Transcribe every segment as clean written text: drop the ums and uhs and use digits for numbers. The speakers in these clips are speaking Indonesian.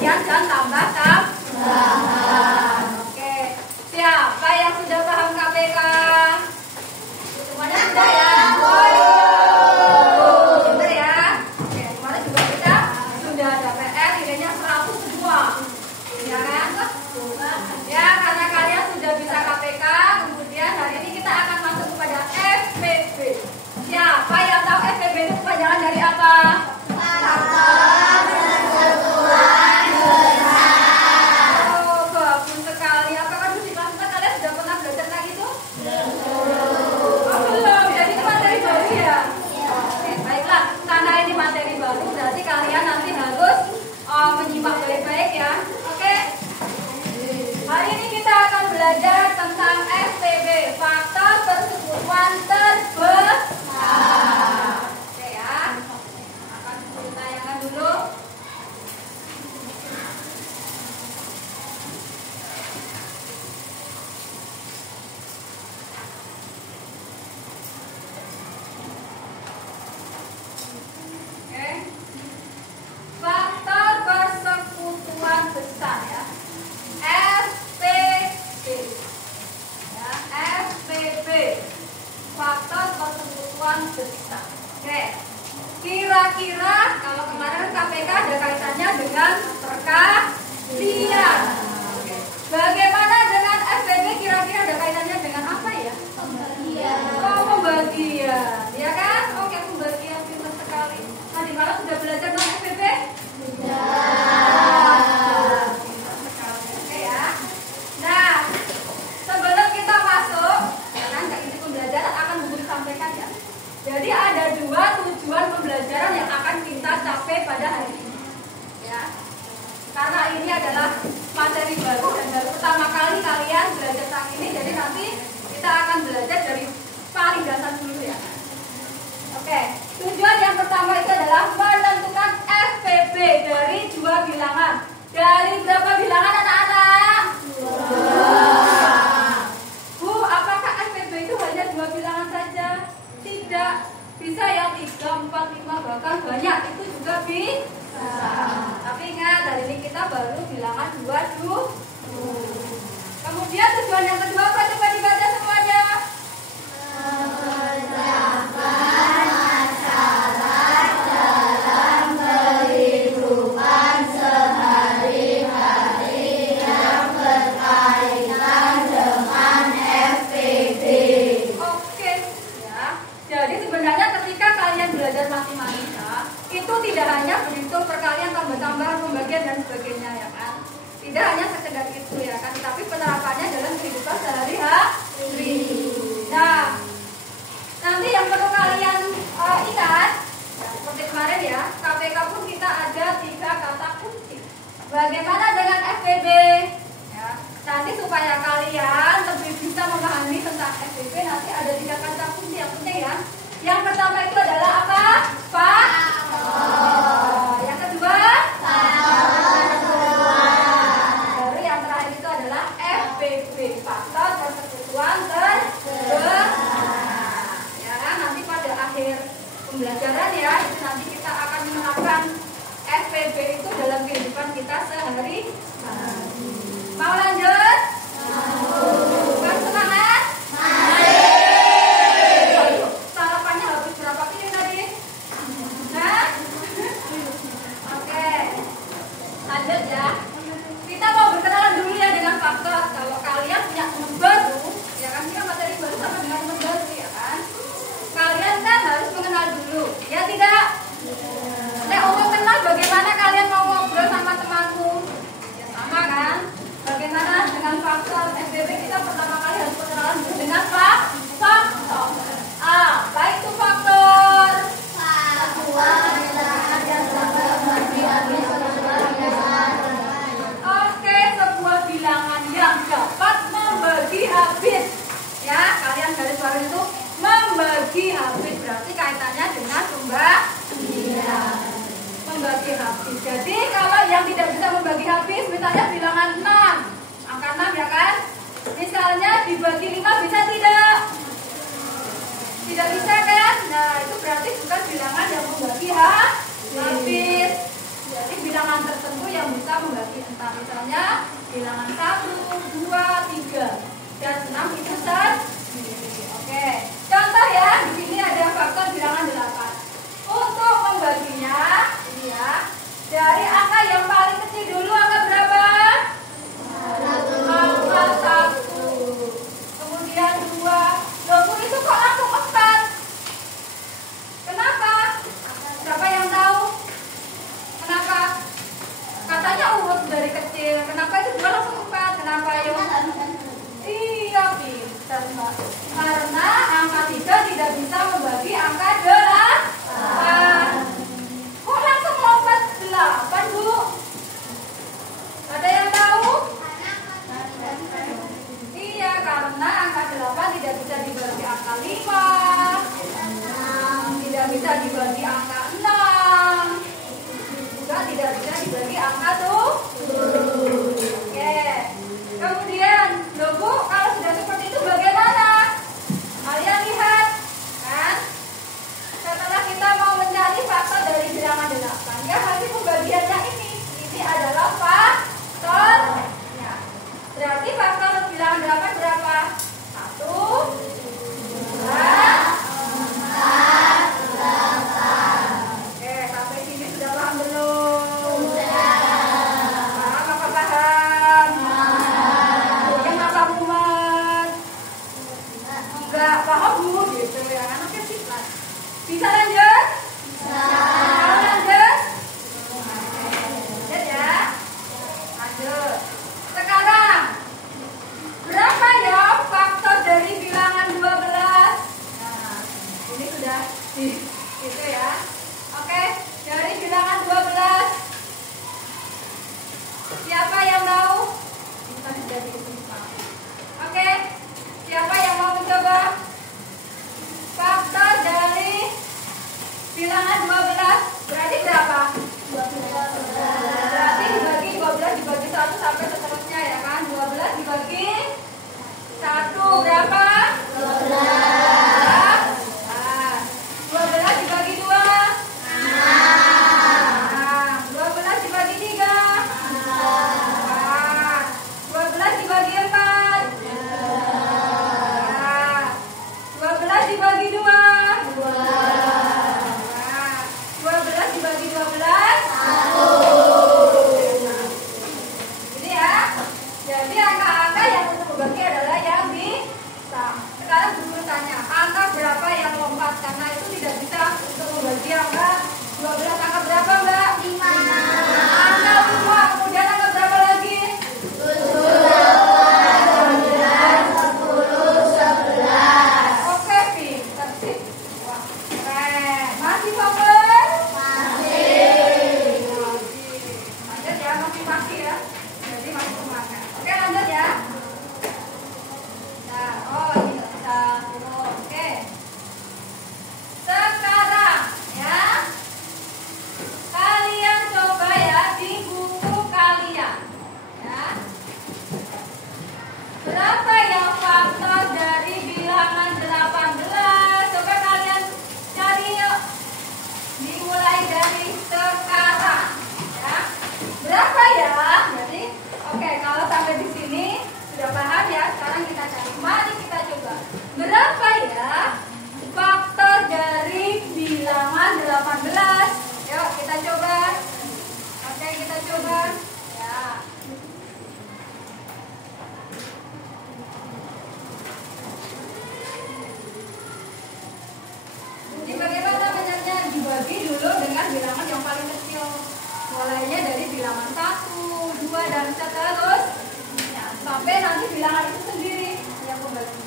kalian dan tambahan. Oke, siapa yang sudah paham KPK? Semuanya sudah ya? Benar ya? Oke, kemarin juga kita sudah ada PR nilainya 100 semua. Ya kan? Ya, karena kalian sudah bisa KPK, kemudian hari ini kita akan masuk kepada FPB. Siapa yang tahu FPB itu kepanjangan dari apa? Oh, bagus sekali. Apakah dulu di kelas kalian sudah pernah belajar tentang itu? Oh, belum. Jadi ini materi baru ya? Oke, baiklah. Karena ini materi baru, berarti kalian nanti harus menyimak baik-baik ya. Oke? Hari ini kita akan belajar tentang FPB, faktor persekutuan terbesar. Oke ya, akan ditayangkan dulu. Oke, faktor persekutuan besar ya. FPB ya, FPB faktor persekutuan besar. Oke, kira-kira kalau kemarin KPK ada kaitannya dengan perkalian. Oke. Bagaimana dengan FPB, kira-kira ada kaitannya dengan apa ya? Pembagian. Oh, pembagian, ya kan? Oke, pembagian pintar sekali. Tadi malam sudah belajar tentang FPB? Sudah. Nah, sebelum kita masuk, karena ini pembelajaran akan disampaikan ya. Jadi ada 2 tujuan pembelajaran yang akan kita capai pada hari ini, ya. Karena ini adalah materi baru dan baru pertama kali kalian belajar tentang ini, jadi nanti kita akan belajar dari paling dasar dulu ya. Oke, tujuan yang pertama itu adalah menentukan FPB dari 2 bilangan. Dari berapa bilangan anak-anak? 2. Bu, apakah FPB itu hanya 2 bilangan saja? Tidak. Bisa ya 3, 4, 5, bahkan banyak. Itu juga bisa. Tapi ingat, hari ini kita baru bilangan 2 dulu. Kemudian tujuan yang kedua apa? Coba dibaca semuanya. Memecahkan masalah dalam kehidupan sehari-hari yang berkaitan dengan FPB. Oke, ya. Jadi sebenarnya ketika kalian belajar matematika, itu tidak hanya berhitung perkalian, tambah-tambahan, pembagian dan sebagainya ya kan. Tidak hanya sekedar itu ya kan, tapi penerapannya dalam kehidupan sehari-hari. Nah, nanti yang perlu kalian ingat, ya, seperti kemarin ya, KPK pun kita ada 3 kata kunci. Bagaimana dengan FPB? Ya, nanti supaya kalian lebih bisa memahami tentang FPB, nanti ada 3 kata kunci yang penting ya. Yang pertama itu adalah apa? Faktor. Yang kedua? Baru yang terakhir itu adalah FPB, faktor persekutuan terbesar. Ya, nanti pada akhir pembelajaran ya, itu nanti kita akan menerapkan FPB itu dalam kehidupan kita sehari-hari. Mau lanjut? Bukan semangat? Sarapannya habis berapa piring tadi? Nah? Oke. Lanjut ya. Kita mau berkenalan dulu ya dengan faktor. Kalau kalian punya teman baru, ya kan, kita materi baru sama dengan teman baru ya kan. Kalian kan harus mengenal dulu, ya tidak? Nah, untuk kenal bagaimana kalian mau ngobrol sama temanmu? Ya sama kan? Bagaimana dengan faktor FPB, kita pertama kali harus berkenalan dulu dengan faktor. Baik itu faktor. Oke, sebuah bilangan yang dapat membagi habis. Ya, kalian garis bawahi itu membagi habis, berarti kaitannya dengan pembagian. Membagi habis. Jadi kalau yang tidak bisa membagi habis, misalnya bilangan 6, angka 6 ya kan? Misalnya dibagi 5 bisa tidak? Tidak bisa kan? Nah, itu berarti bukan bilangan yang membagi habis. Jadi bilangan bilangan tertentu yang bisa membagi 4. Misalnya bilangan 1, 2, 3 dan 6 itu sendiri. Oke. Contoh ya, di sini ada faktor bilangan 8. Untuk membaginya, ini ya, dari angka yang paling kecil dulu angka berapa? Angka 1. Kemudian 2. Loh, Bu, itu kok langsung 4? Kenapa? Siapa yang tahu? Kenapa? Katanya urut dari kecil. Kenapa itu 2 langsung 4? Kenapa ya? Iya, pintar Mbak. Karena angka 3 tidak bisa membagi angka 8. Kok langsung lompat 8, Bu? Ada yang tahu? Iya, karena angka 8 tidak bisa dibagi angka 5, tidak bisa dibagi angka 6, juga tidak bisa dibagi angka 7. Oke. Kemudian, loh Bu, kalau sudah seperti itu bagaimana? Kalian lihat, kan? Setelah kita mau mencari faktor dari bilangan 8, ya hasil pembagiannya ini adalah faktornya. Berarti faktor bilangan 8 berapa? 1, 2, 4, 8. Oke, sampai sini sudah paham belum? Sudah. Paham apa paham? Paham. Kenapa mumet? Enggak paham Bu, gitu ya. Anaknya sifat. Bisa lanjut? Bisa. Mau lanjut? Lanjut ya. Lanjut. Sekarang berapa ya faktor dari bilangan 12? Nah, ini sudah itu ya. Oke, dari bilangan 12. Siapa yang tahu? Kita sudah dihitung. Oke. Siapa yang mau mencoba? Faktor dari bilangan 12 berarti berapa? 12. Berarti dibagi 12 dibagi 1 sampai seterusnya ya kan? 12 dibagi 1 berapa? 12. 12 dibagi 2? 6. 12 dibagi 3? 12 dibagi 4? 12 dibagi 2? 12 dibagi 12? 1. Ini ya. Jadi angka-angka yang untuk membagi adalah yang bisa. Sekarang guru tanya, angka berapa yang lompat? Karena itu tidak bisa untuk membagi angka 12. Angka berapa Mbak? 5. Angka 5. Kemudian angka berapa lagi? 7, 8, 9, 10, 11. Oke, pintar sih. Wah, keren. Masih fokus? Masih. Lanjut ya, masih ya. Jadi masih semangat. Oke, lanjut ya. Nah, oh ini bisa turun. Oke. Sekarang ya, kalian coba ya di buku kalian. Ya. Berapa yang faktor dari bilangan 18? Coba kalian cari yuk. Dimulai dari sekarang. Ya. Berapa ya? Jadi, oke, kalau sampai di sini sudah paham ya. Sekarang kita cari. Mari kita coba. Berapa ya faktor dari bilangan 18? Yuk kita coba. Oke, kita coba. Ya. Jadi bagaimana benarnya? Dibagi dulu dengan bilangan yang paling kecil. Mulainya dari bilangan 1, 2 dan seterusnya. Sampai nanti bilangan itu sendiri yang membagi.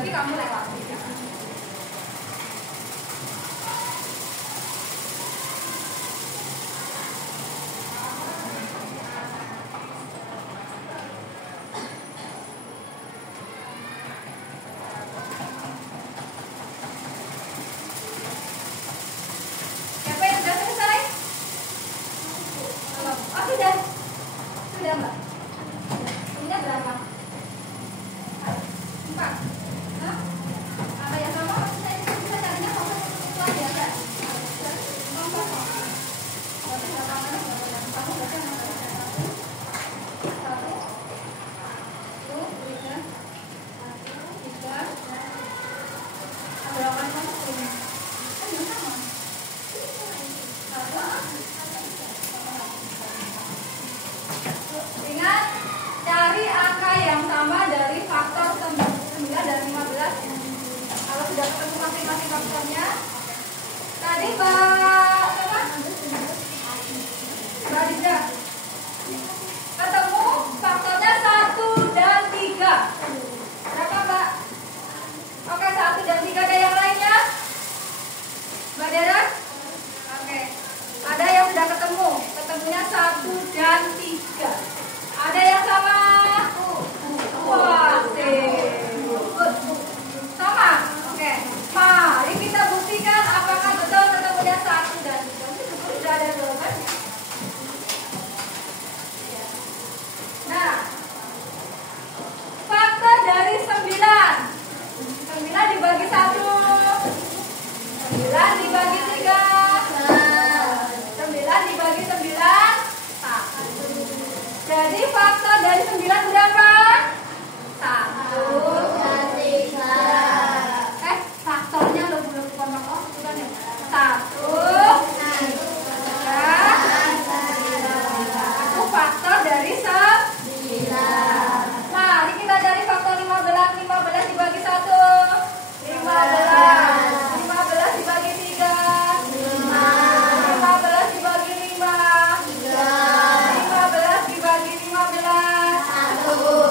dibagi kamu lewati. Siapa yang sudah selesai? Oh, sudah. Sudah, Mbak. Ini berapa? 4. Hah? Apa yang sama? Saya bisa carinya kalau itu aja, Mbak. Ingat, cari angka yang sama dari faktor 9 dan 15. Kalau sudah ketemu masing-masing faktornya, tadi Mbak Dinda ketemu faktornya 1 dan 3. Berapa, Mbak? Oke, 1 dan 3. Ada yang lainnya? Mbak Dara? Oke. Ada yang sudah ketemu. Ketemunya 1 dan 3. Ada yang sama? Wah, sama? Oke. Mari kita buktikan apakah betul ketemunya 1 dan 3. Ini sudah ada jawabannya. Nah, faktor dari 9. 9 dibagi 1. 9 dibagi 3. 9 dibagi 9. 1. Jadi faktor dari 9 berapa? 1 dan 3. Faktornya lo belum kontak. Oh, bukan ya? 1 dan 3. Itu faktor dari 9. Mari kita cari faktor 15. 15 dibagi 1. 15. 15 dibagi 3. 15 dibagi 5. 15 dibagi 15. 1.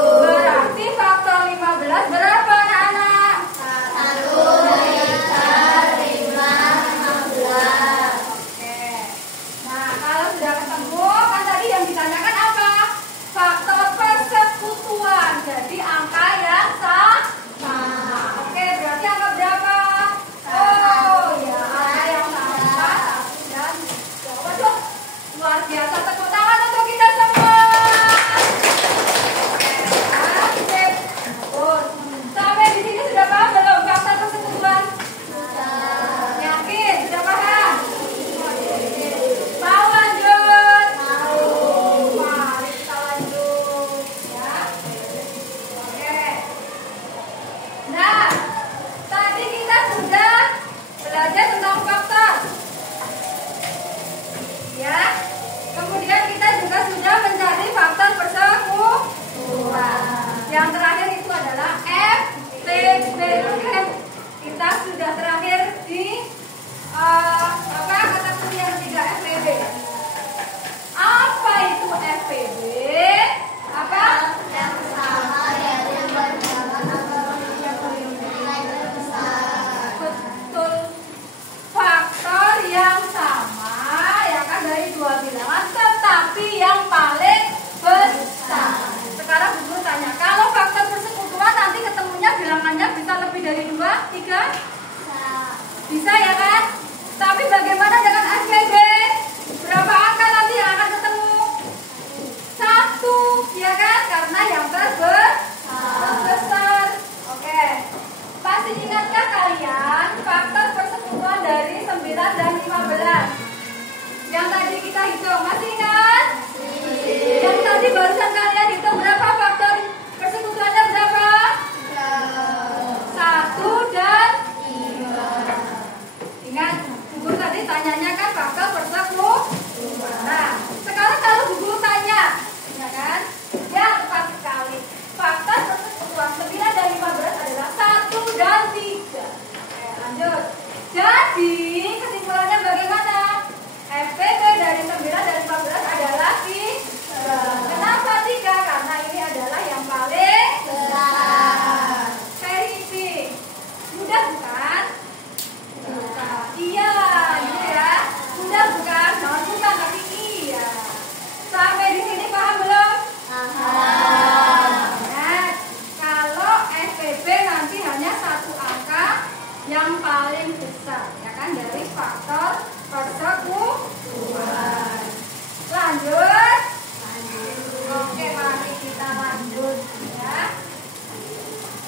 Ya.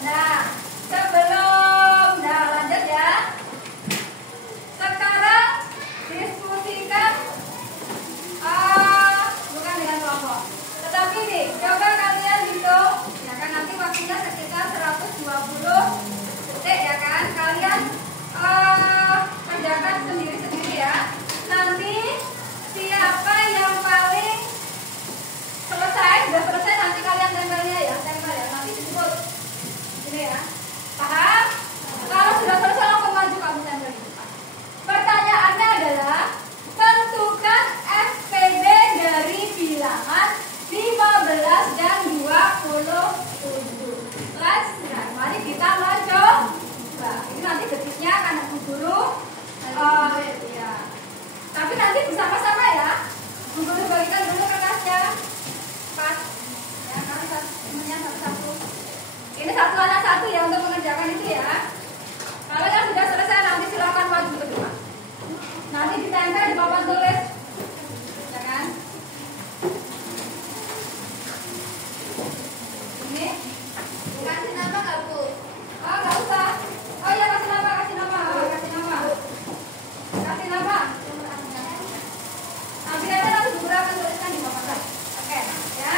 Nah, sebelum lanjut ya. Sekarang diskusikan bukan dengan kelompok. Tetapi nih, coba kalian hitung, ya kan nanti waktunya sekitar 120 detik ya kan. Kalian kerjakan sendiri-sendiri ya. Nanti siapa yang paling sudah selesai nanti kalian tempelnya ya, tempel ya. Nanti disebut ini ya. Paham? Kalau sudah selesai langsung maju kamu tempel. Pertanyaannya adalah tentukan SPD dari bilangan 15 dan 27. Nah, mari kita mencoba. Ini nanti detiknya akan aku guru. Ya. Tapi nanti bersama-sama ya. Bu Guru bagikan dulu kertasnya. 4. Ya, kan semuanya satu-satu. Ini satu anak satu ya untuk mengerjakan itu ya. Kalau yang sudah selesai nanti silakan maju ke depan. Nanti ditempel di papan tulis. Ya kan? Ini kasih nama nggak Bu? Oh, nggak usah. Oh ya, kasih nama. Nanti Bu Guru akan tuliskan di papan. Oke, ya.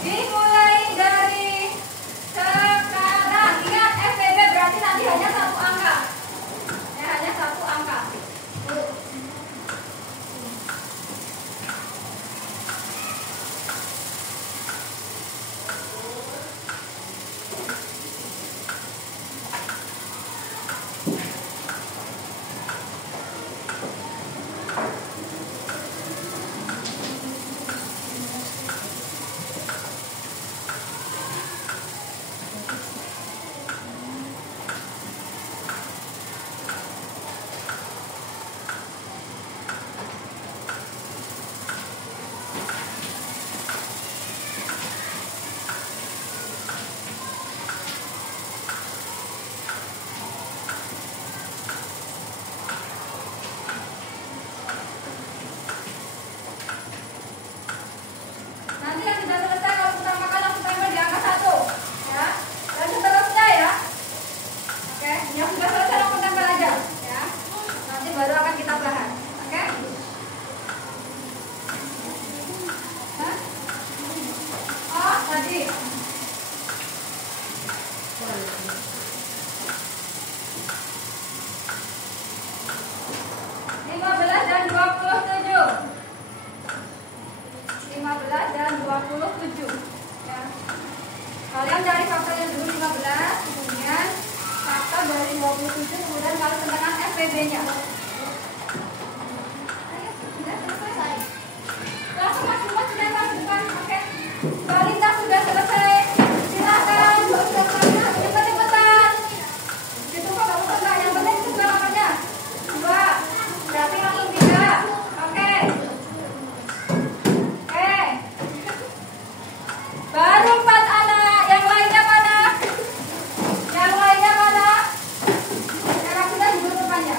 Dimulai dari sekarang. Ingat SPD berarti nanti hanya satu angka. Ya, hanya satu angka. Nanti yang sudah selesai kalau kita makan langsung tempel di angka 1 ya. Dan seterusnya ya. Oke, yang sudah selesai langsung tempel aja ya. Nanti baru akan kita bahas. Oke? Hah? Oh, tadi 15 dan 27. 15 dan 27 ya. Kalian cari faktornya dulu 15, kemudian faktor dari 27, kemudian kalau tentang SPD-nya. Sudah selesai. Langsung masuk ke depan. Oke. Balita sudah selesai. Silakan cepat-cepatan. Itu kok kamu enggak, yang penting itu bilangannya 2. Berarti langsung 3. Oke. Baru 4 anak, yang lainnya mana? Yang lainnya mana? Yang sudah di depannya.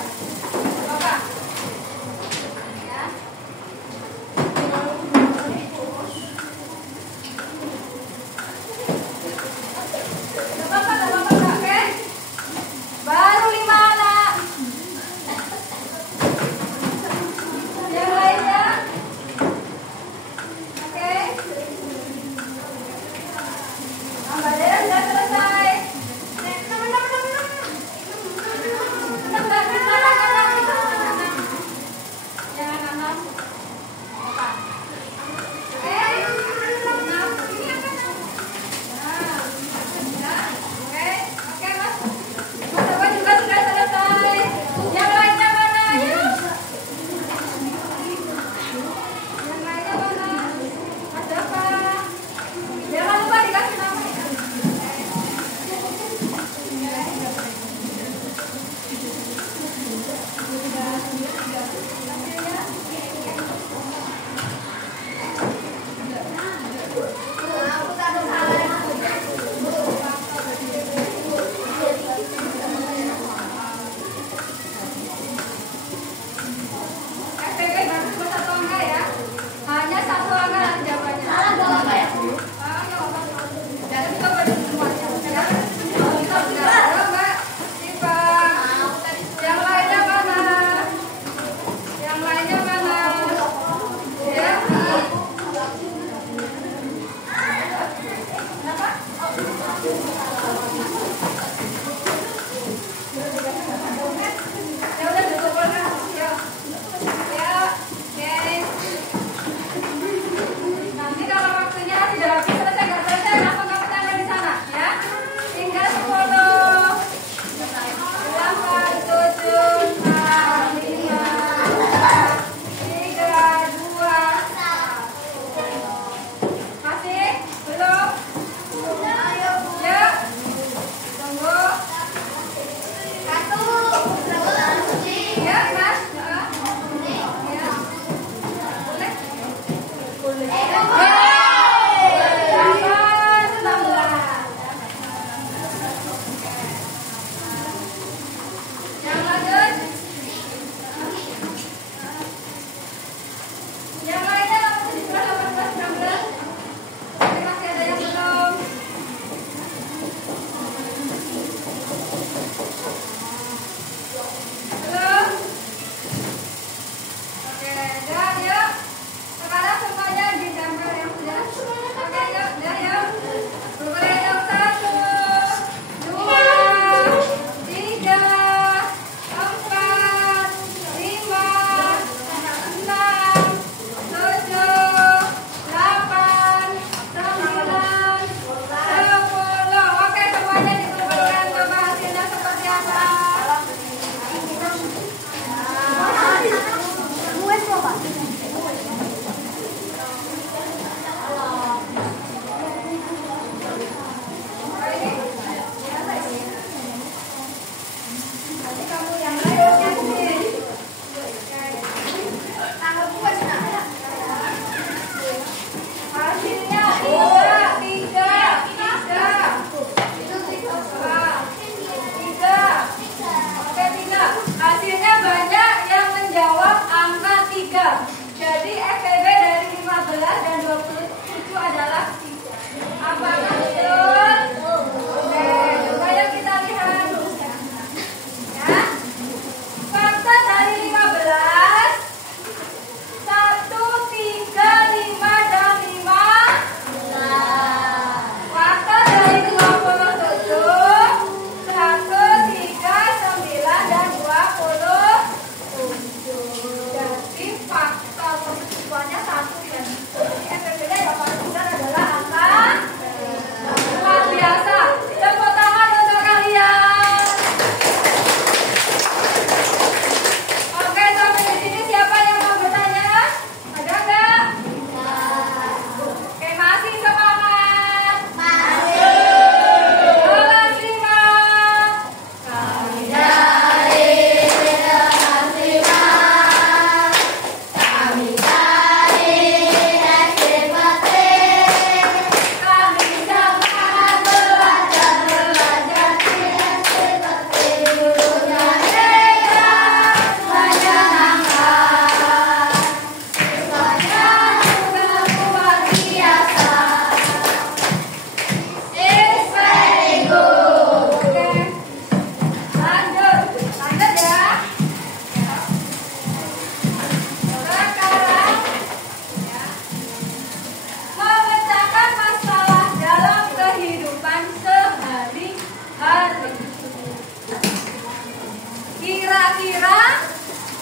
kira-kira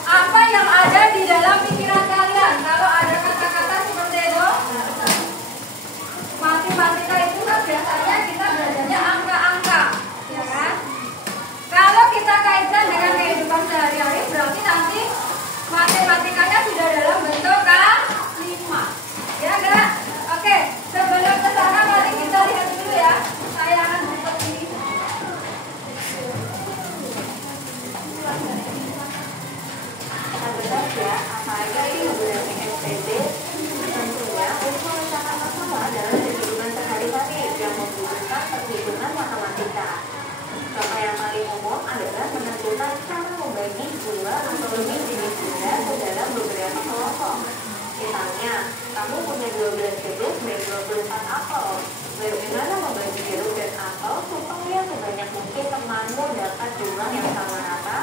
apa yang ada di dalam pikiran kalian kalau ada kata-kata seperti itu? Matematika itu kan biasanya kita belajarnya angka-angka, ya kan? Kalau kita kaitkan dengan kehidupan sehari-hari, berarti nanti matematikanya sudah dalam bentuk K5, ya enggak? Oke, sebelum ke sana mari kita lihat dulu ya tayangan berikut ini. Benar ya, apa aja sih hubungan SPB? Tentunya untuk memecahkan masalah dalam kehidupan sehari-hari yang membutuhkan perhitungan matematika. Contoh yang paling umum adalah menentukan cara membagi jumlah atau lebih jenis benda ke dalam beberapa kelompok. Misalnya, kamu punya 12 jeruk dan 24 apel. Bagaimana membagi jeruk dan apel supaya sebanyak mungkin temanmu dapat jumlah yang sama rata?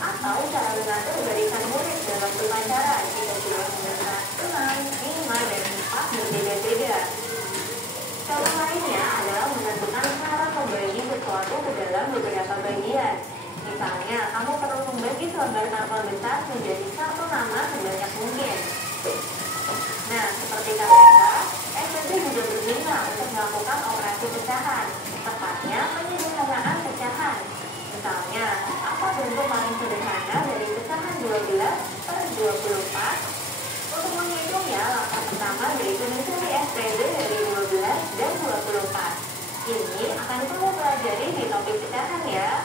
Atau cara mengatur barisan murid dalam upacara jika jumlah peserta 6, 5, dan 4 berbeda-beda. Contoh lainnya adalah menentukan cara membagi sesuatu ke dalam beberapa bagian. Misalnya, kamu perlu membagi selembar karton besar menjadi satu nama sebanyak mungkin. Nah, seperti KPK, SPB juga berguna untuk melakukan operasi pecahan, tepatnya penyederhanaan pecahan. Misalnya, apa bentuk paling sederhana dari pecahan 12/24? Untuk menghitungnya, langkah pertama yaitu mencari SPB dari 12 dan 24. Ini akan kamu pelajari di topik pecahan ya.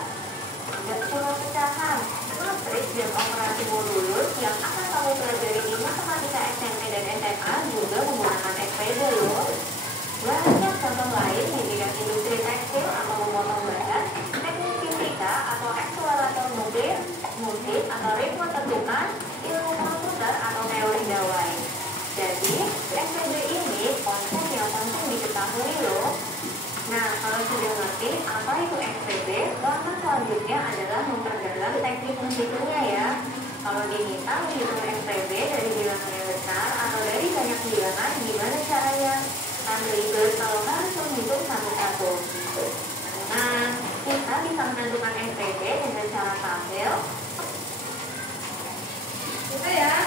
Tidak cuma pecahan, matris dan operasi modulus yang akan kamu pelajari di matematika SMP dan SMA juga menggunakan SPB loh. Banyak contoh lain di bidang industri tekstil atau memotong bahan, teknik fisika atau akselerator mobil, musik atau ritme tentukan, ilmu komputer atau teori gawai. Jadi, SPB ini konsep yang penting diketahui loh. Nah, kalau sudah ngerti apa itu SPB, langkah selanjutnya adalah memperdalam teknik menghitungnya ya. Kalau diminta menghitung SPB dari bilangan yang besar atau dari banyak bilangan, gimana caranya? Kan ribet kalau harus menghitung satu-satu. Nah, kita bisa menentukan SPB dengan cara tampil. Gitu ya.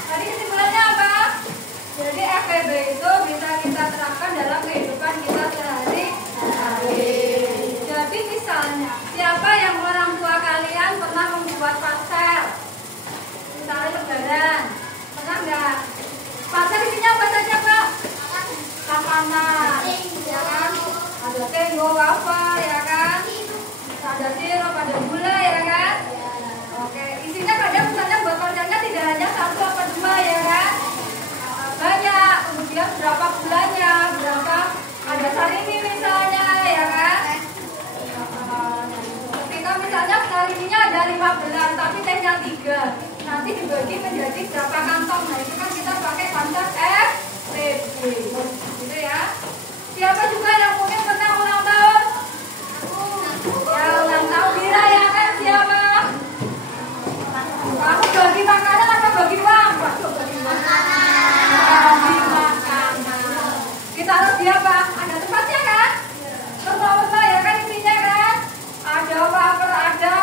Tadi kesimpulannya apa? Jadi SPB itu bisa kita terapkan dalam kehidupan kita sehari-hari. Jadi misalnya, siapa yang orang tua kalian pernah membuat parsel? Misalnya lebaran, pernah nggak? Parsel isinya apa saja Pak? Makanan, ya kan? Ada tempo, wafer, ya kan? Ada sirup, ada gula, ya kan? Oke, isinya kadang misalnya bocornya tidak hanya 1 atau 2, ya kan? Banyak, kemudian berapa bulannya, berapa, ada sarimi misalnya, ya kan? Ketika misalnya sariminya ada 15, tapi tehnya 3, nanti dibagi menjadi berapa kantong. Nah itu kan kita pakai konsep SPB, gitu ya. Siapa juga yang mungkin pernah ulang tahun? Ya ulang tahun Bira, ya kan? Siapa? Kamu bagi makanan atau bagi uang? Bagi makanan. Kita harus di apa? Ada tempatnya kan? Semua ya kan isinya kan? Ada wafer, ada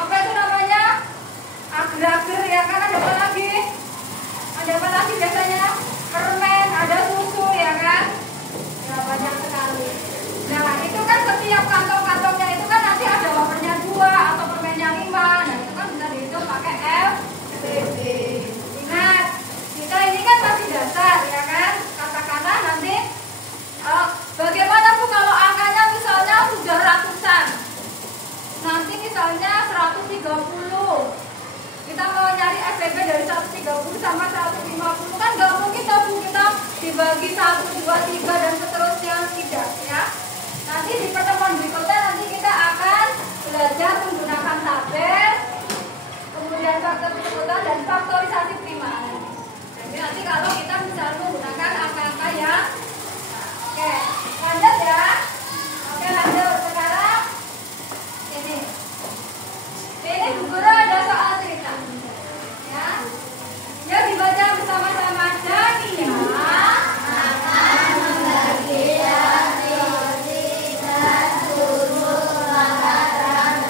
apa itu namanya? Agar-agar, ya kan? Ada apa lagi? Ada apa lagi biasanya? Permen, ada susu, ya kan? Ya banyak sekali. Nah itu kan setiap kantong-kantongnya itu kan nanti ada wafernya 2 atau permennya 5. Nah itu kan bisa dihitung pakai SPB. Ingat, kita ini kan masih dasar, ya kan? Katakanlah nanti bagaimana Bu kalau angkanya misalnya sudah ratusan, nanti misalnya 130, kita mau nyari SPB dari 130 sama 150 kan nggak mungkin Bu kita dibagi 1, 2, 3 dan seterusnya, tidak ya. Nanti di pertemuan berikutnya nanti kita akan belajar menggunakan tabel, kemudian faktor keseluruhan dan faktorisasi prima. Jadi nanti kalau kita misalnya menggunakan angka-angka yang oke, lanjut ya. Oke, lanjut. Sekarang ini Bu Guru ada soal cerita. Ya. Ya dibaca bersama-sama. Dania akan membagi roti dan susu langgaran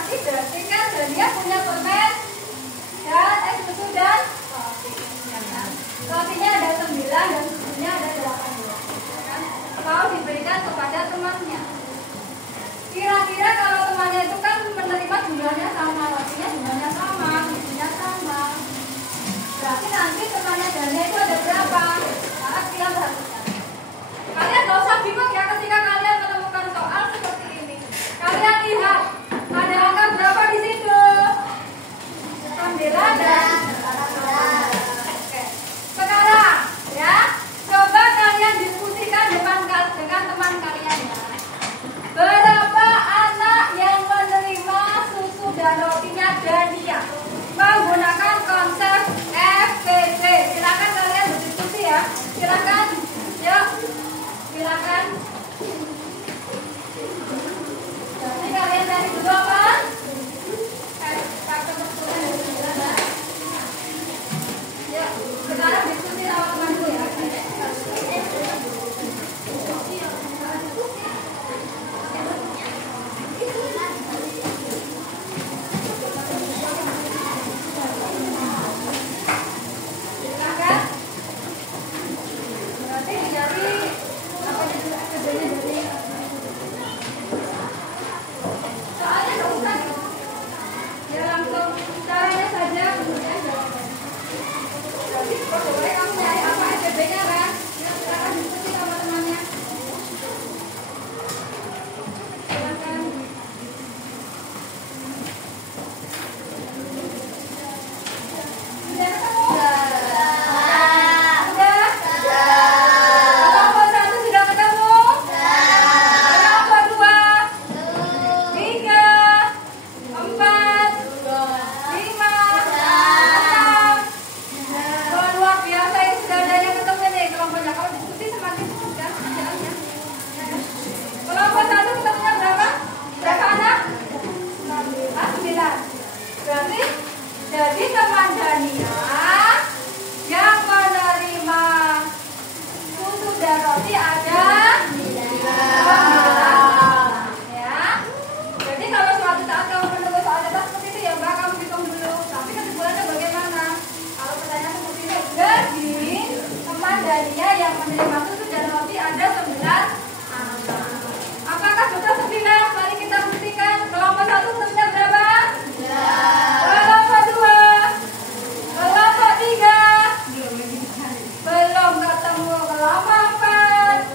tadi berarti kan Dania punya permen dan susu dan roti. Rotinya ada 9 dan susunya ada 8. Kan? Mau diberikan kepada temannya. Kira-kira kalau temannya itu kan menerima jumlahnya sama, rotinya jumlahnya sama, susunya sama. Berarti nanti temannya Dania itu ada berapa? Nah, kita perhatikan. Kalian gak usah bingung ya ketika kalian menemukan soal seperti ini. Kalian lihat ada angka berapa di situ? 9 dan 8. Oke. Sekarang ya, coba kalian diskusikan dengan teman kalian ya. Berapa anak yang menerima susu dan rotinya Dania menggunakan konsep FPD? Silakan kalian berdiskusi ya. Silakan. Yuk. Silakan. Jadi kalian cari dulu apa? Kartu pertukaran dari 9 ya. Yuk, sekarang diskusi sama teman dulu ya. Silakan. Berarti dari apa kerjanya dari soalnya nggak usah ya, langsung caranya saja kemudian jawabannya. Jadi boleh kamu nyari apa SPB-nya kan? Ya, silakan diskusi sama temannya. Silakan. Sudah ketemu? Sudah? Kelompok 1 sudah ketemu? Kelompok 2? 3, 4, 5, 6. Oh, luar biasa, ini sudah ada yang ketemu nih kelompoknya. Kalau diskusi semakin mudah jalannya. Kelompok 1 ketemunya berapa? Berapa anak? 9. Berarti jadi teman Dania yang menerima susu dan roti ada 9. Ya. Jadi kalau suatu saat kamu menemukan soal data seperti itu ya Mbak, kamu hitung dulu. Tapi kesimpulannya bagaimana? Kalau pertanyaan seperti itu, jadi teman Dania yang menerima susu dan roti ada 9 anak. Apakah betul 9? Mari kita buktikan. Kelompok 1 ketemunya berapa? Kelompok 2, kelompok 3, belum ketemu. Kelompok 4,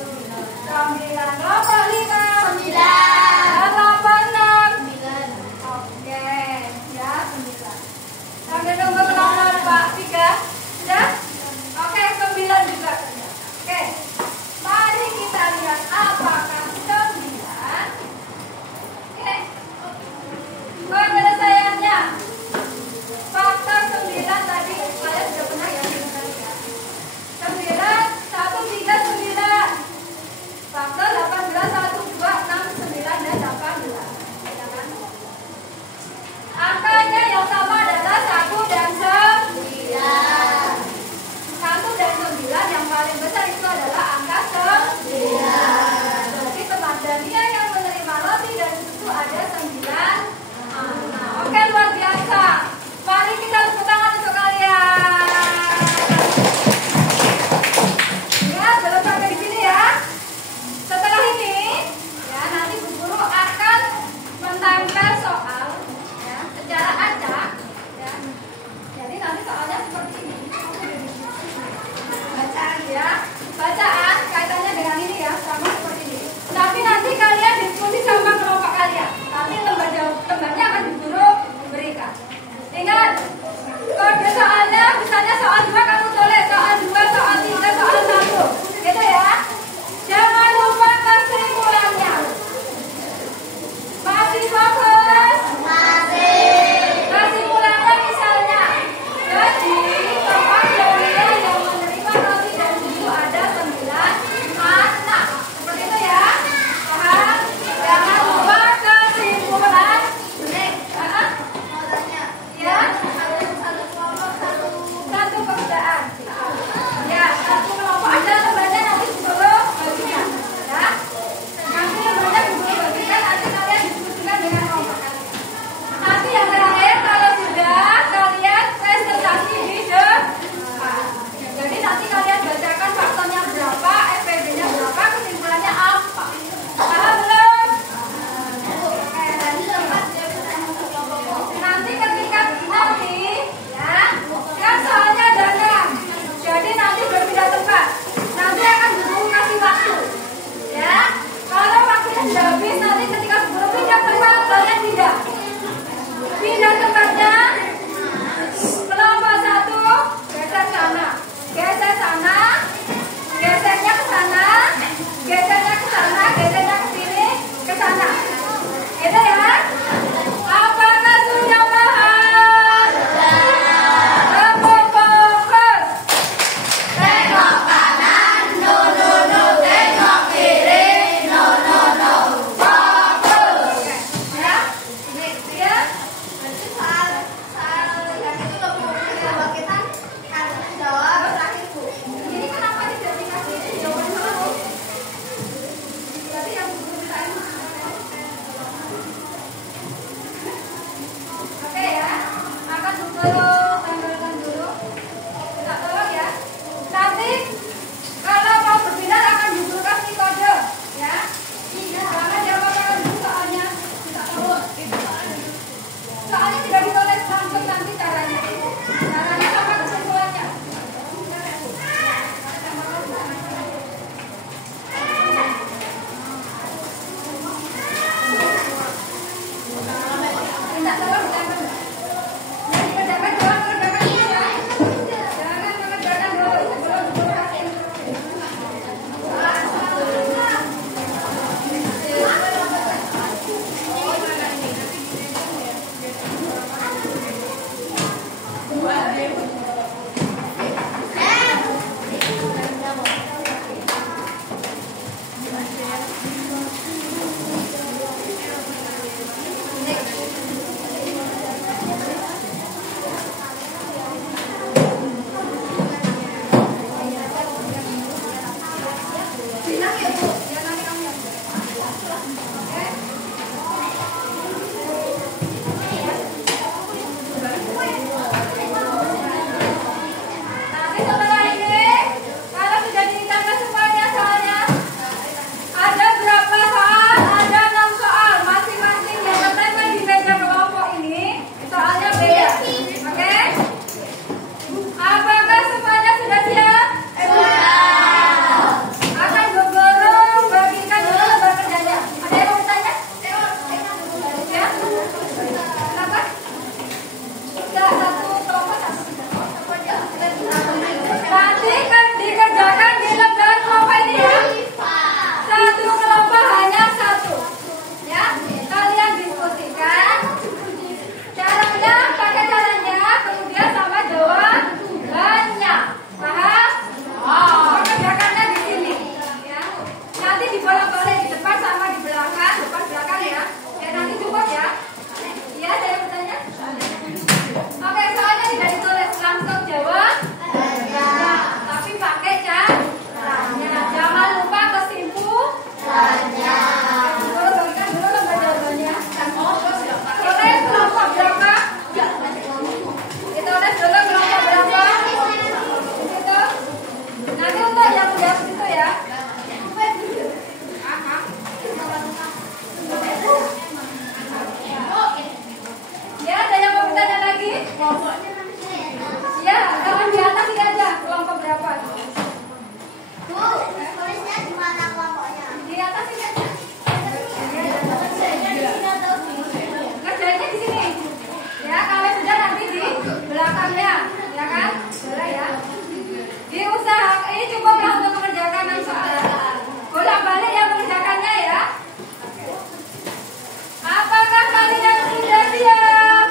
Apakah kalian sudah siap?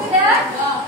Sudah?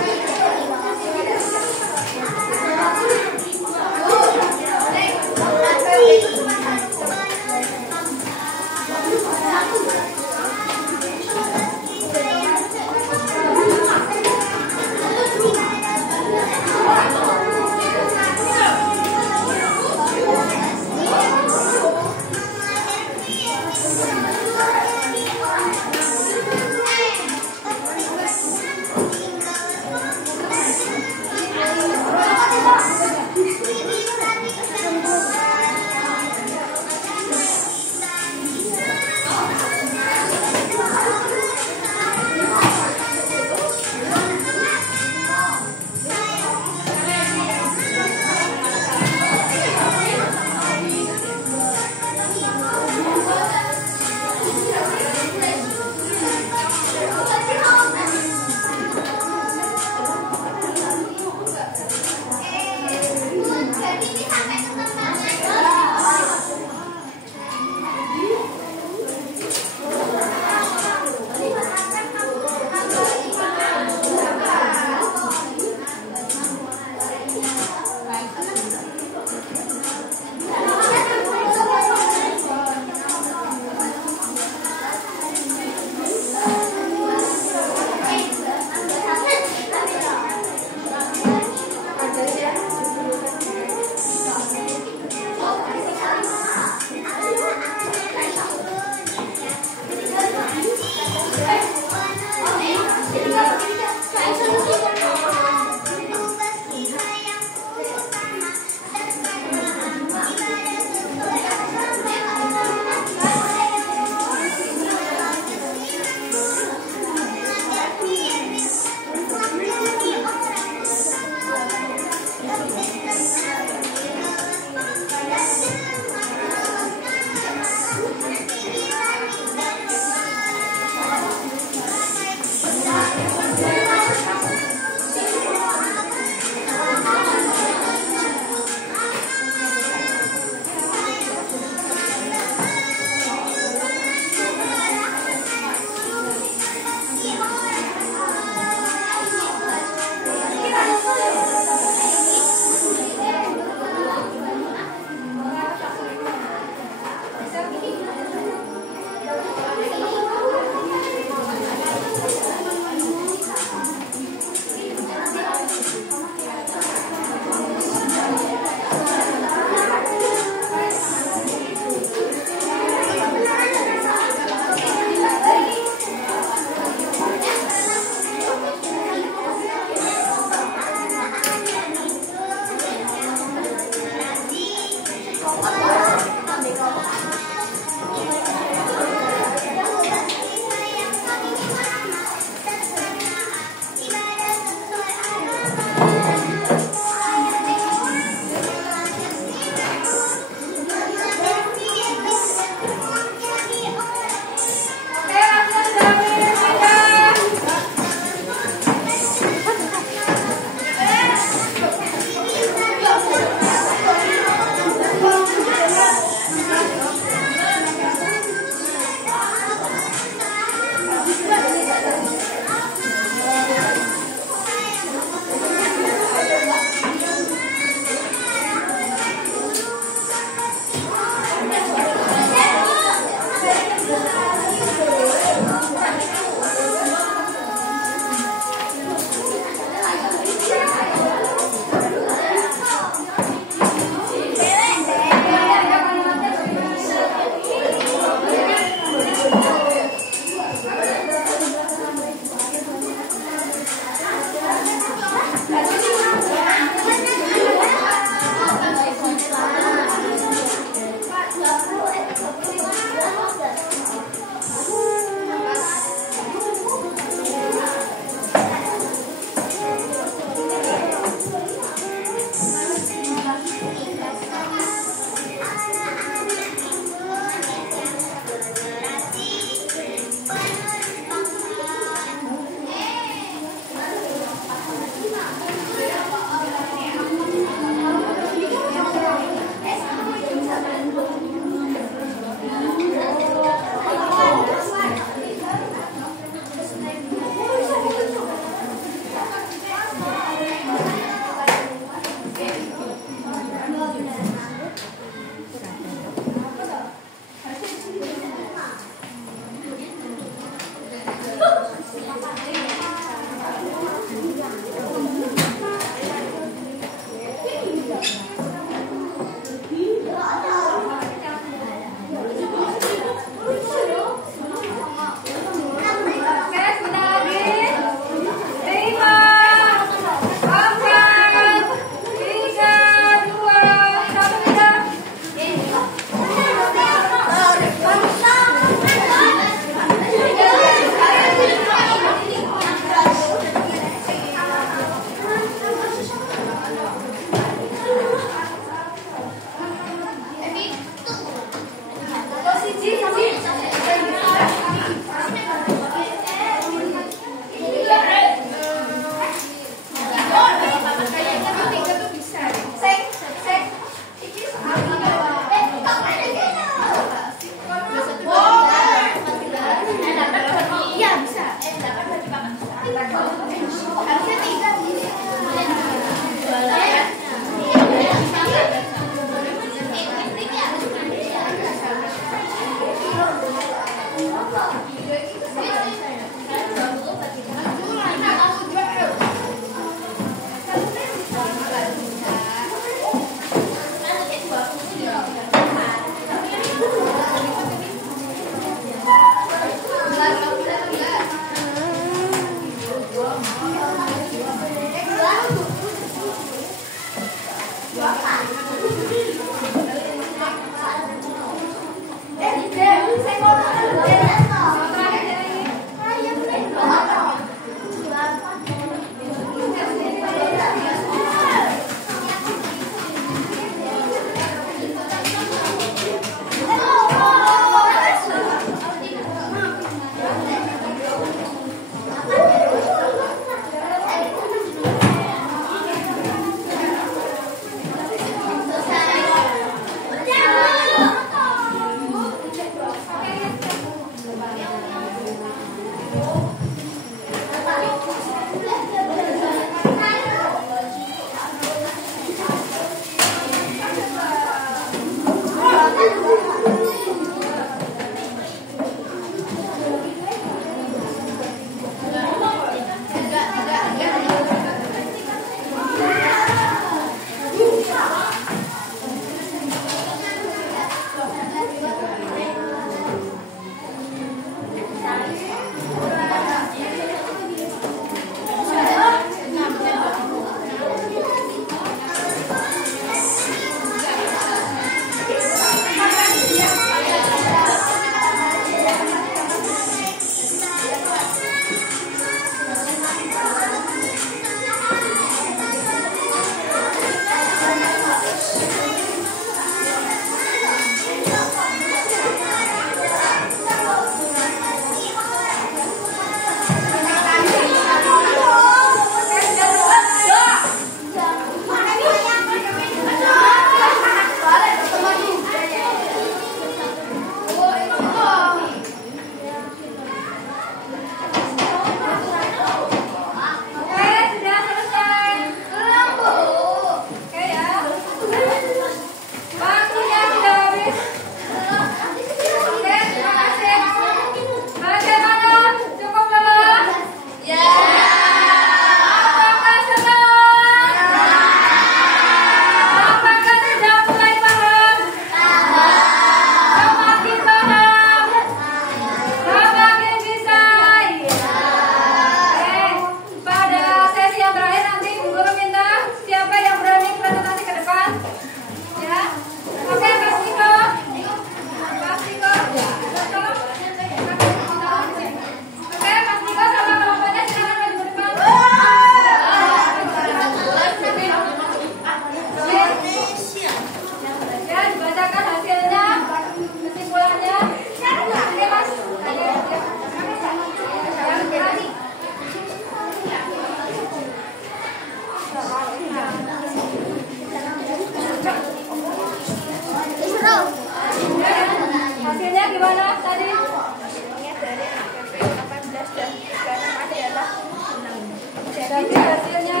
Jadi hasilnya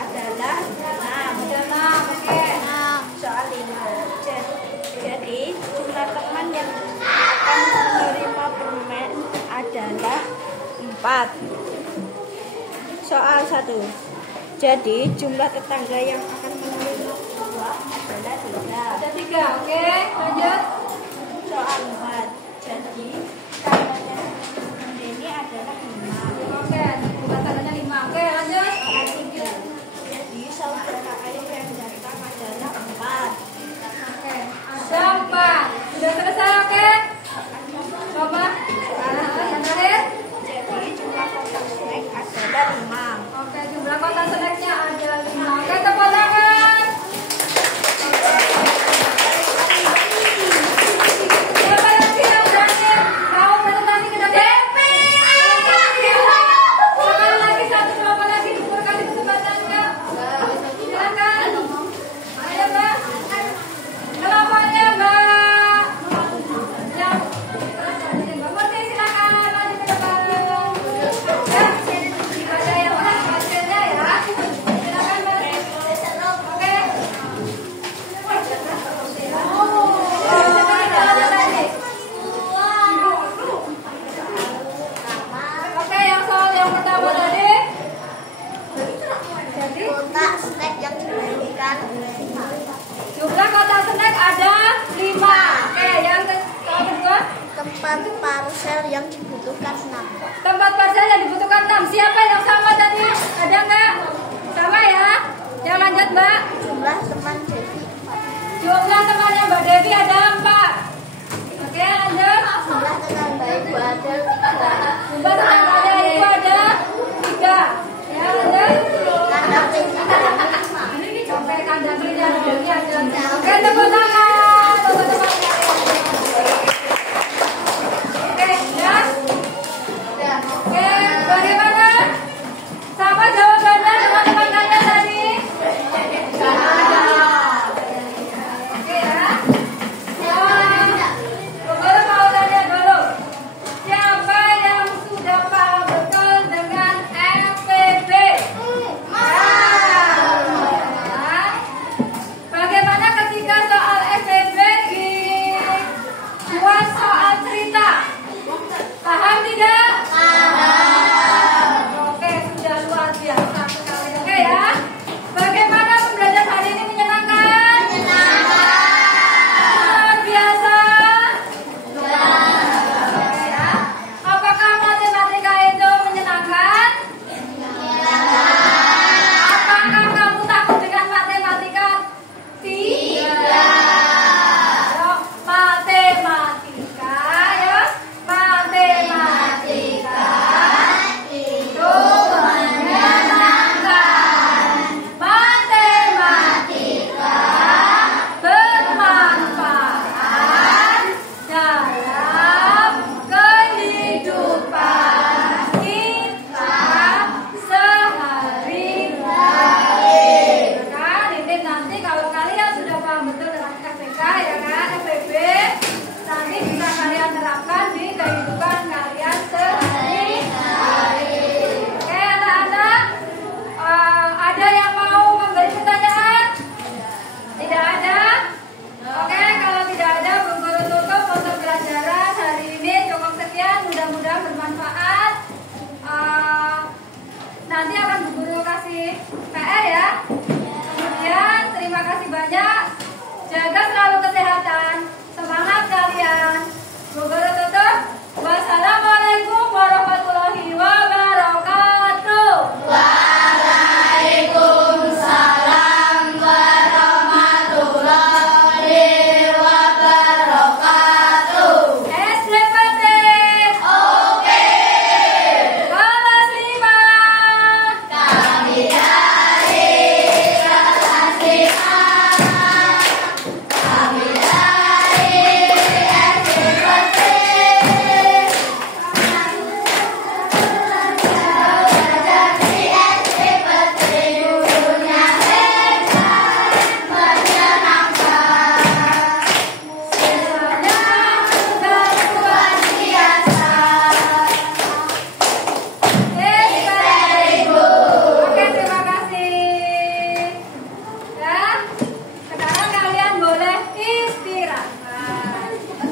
adalah 6. oke. Soal 5. Jadi jumlah teman yang akan menerima permen adalah 4. Soal 1. Jadi jumlah tetangga yang akan menerima buah adalah 3. Ada 3, oke. Lanjut. Soal 4. Jadi tangganya ini adalah 5. Oke, bukan tandanya 5. Oke, lanjut. Soal 3. Jadi saudara air yang datang adalah 4. Oke, ada 4. Sudah selesai, oke? Coba. Yang terakhir. Jadi jumlah kotak snack adalah 5. Oke, jumlah kotak snacknya ada 5. Oke, tepuk tangan. Siapa yang bilang berani? parcel yang dibutuhkan 6. Tempat parcel yang dibutuhkan 6. Siapa yang sama tadi? Ada nggak? Sama ya? Yang lanjut Mbak. Jumlah teman Devi 4. Jumlah temannya Mbak Devi ada 4. Oke, lanjut. Jumlah teman Mbak